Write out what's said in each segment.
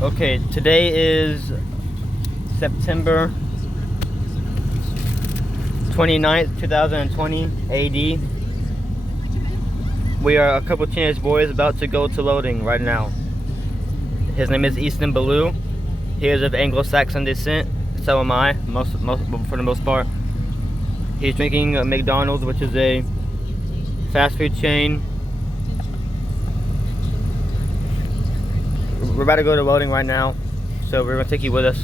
Okay, today is September 29th, 2020 AD. We are a couple teenage boys about to go to Welding right now. His name is Easton Ballou. He is of Anglo-Saxon descent. So am I, for the most part. He's drinking McDonald's, which is a fast food chain. We're about to go to Welding right now, so we're gonna take you with us.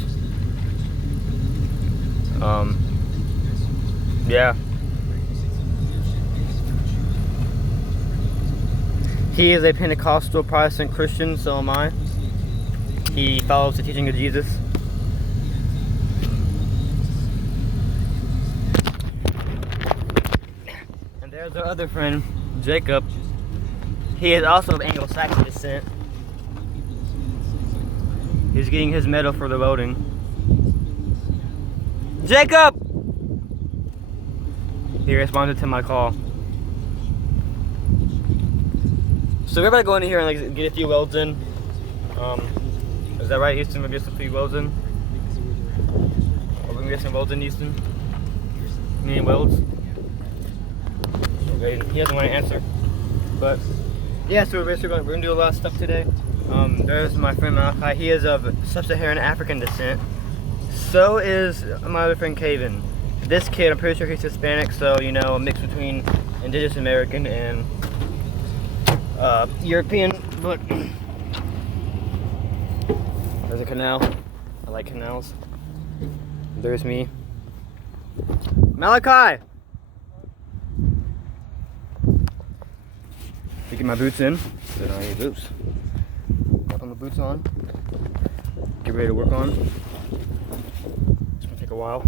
Yeah. He is a Pentecostal Protestant Christian, so am I. He follows the teaching of Jesus. And there's our other friend, Jacob. He is also of Anglo-Saxon descent. He's getting his medal for the welding. Jacob! He responded to my call. So we're about to go in here and get a few welds in. Is that right, Easton? We're gonna get some few welds in? Are we gonna get some welds in, Easton? Any welds? Okay, he doesn't want to answer. But yeah, so we're gonna do a lot of stuff today. There's my friend Malachi. He is of sub-Saharan African descent. So is my other friend Caven. This kid, I'm pretty sure he's Hispanic, so you know, a mix between Indigenous American and European. But there's a canal. I like canals. There's me. Malachi! Get my boots in. Then I need boots. Put my boots on. Get ready to work on. It's gonna take a while.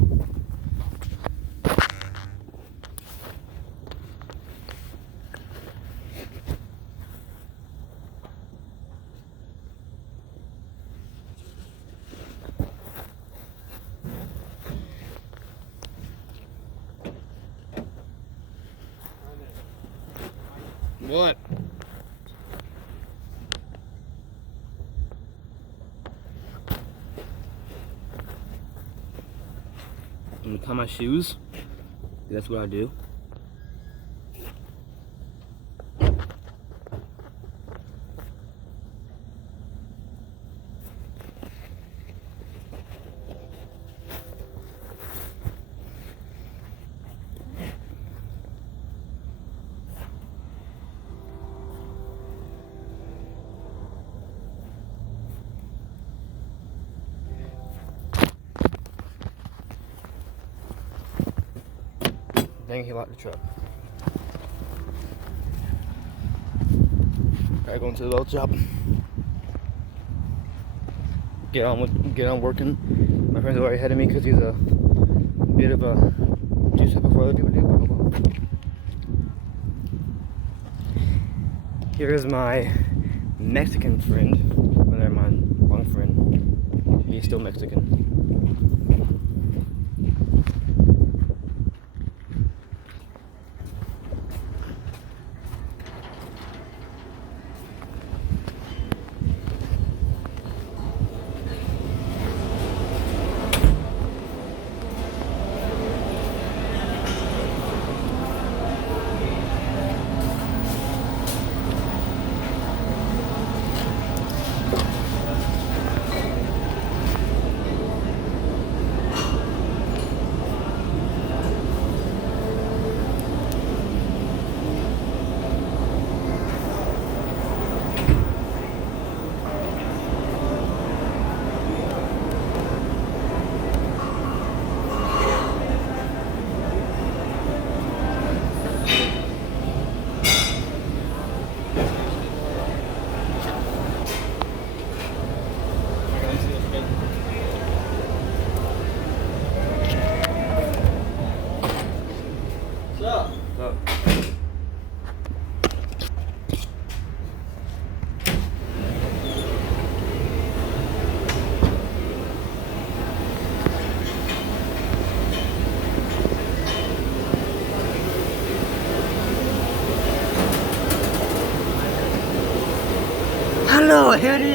What? I'm gonna tie my shoes. That's what I do. Dang, he locked the truck. Alright, going to the weld shop. Get on working. My friend's already ahead of me because he's a bit of a do stuff before other people do. Here's my Mexican friend. Oh, never mind, wrong friend. He's still Mexican.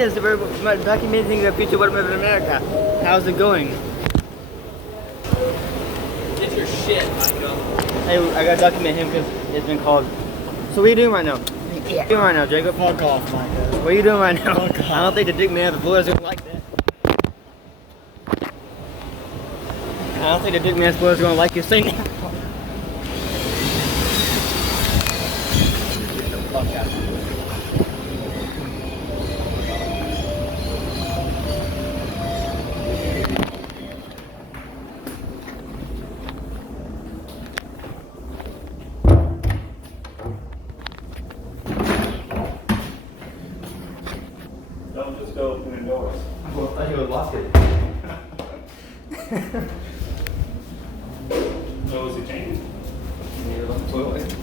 this. We're documenting the future of America. How's it going? Get your shit, Michael. Hey, I gotta document him because it's been called. So what are you doing right now? What are you doing right now, Jacob? Fuck off, Michael. What are you doing right now? Fuck off. I don't think the dick man at the floor is gonna like that. I don't think the dick man's floor is gonna like you saying that. Fuck out. Don't just go opening doors. Well, I thought you would lock it. So is it changed? You lock the toilet.